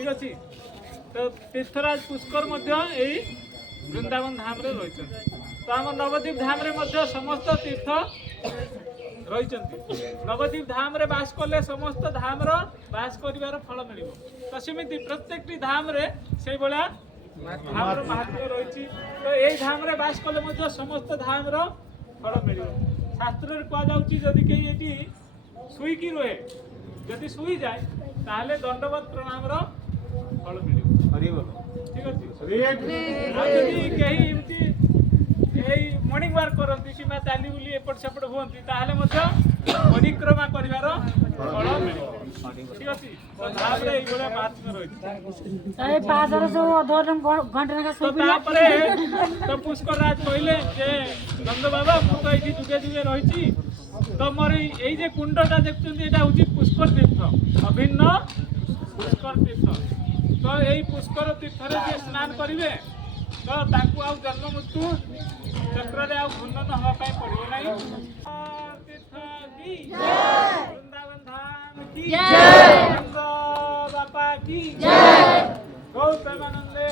ठीक अच्छे तो तीर्थराज पुष्कर यही वृंदावन धाम रे रही तो आम नवद्वीप धाम रे समस्त तीर्थ रही नवद्वीप धाम रे बास कले समस्त धाम बास कर फल मिल तो सेमती प्रत्येक धाम रे से भाया धाम महत्व रही तो यही धाम रे बास कले समस्त धाम फल मिल शास्त्र कहुच्छी जदि कहीं शुईकी रुहे जदि शुई जाए ताहले दंडवत प्रणाम फल मिल ठीक अच्छे कहीं मर्णिंग वाक करती कि चाली बुली एपट सेपट हमें ताहले परिक्रमा कर फल मिल ठीक अच्छे तो पुष्कर राज कहले नंद बाबा मुझे ये जुगे जुगे रही तो मोर ये कुंडटा देखते यहाँ हूँ पुष्कर तीर्थ अभिन्न पुष्कर तीर्थ तो यही पुष्कर तीर्थ जे स्नान करेंगे तो ताकू आउ जन्म मृत्यु चक्र आउ घूर्णन हाँपाई पड़ो ना तीर्थ की वृंदावन धाम की नंद बापा की गौतमानंदे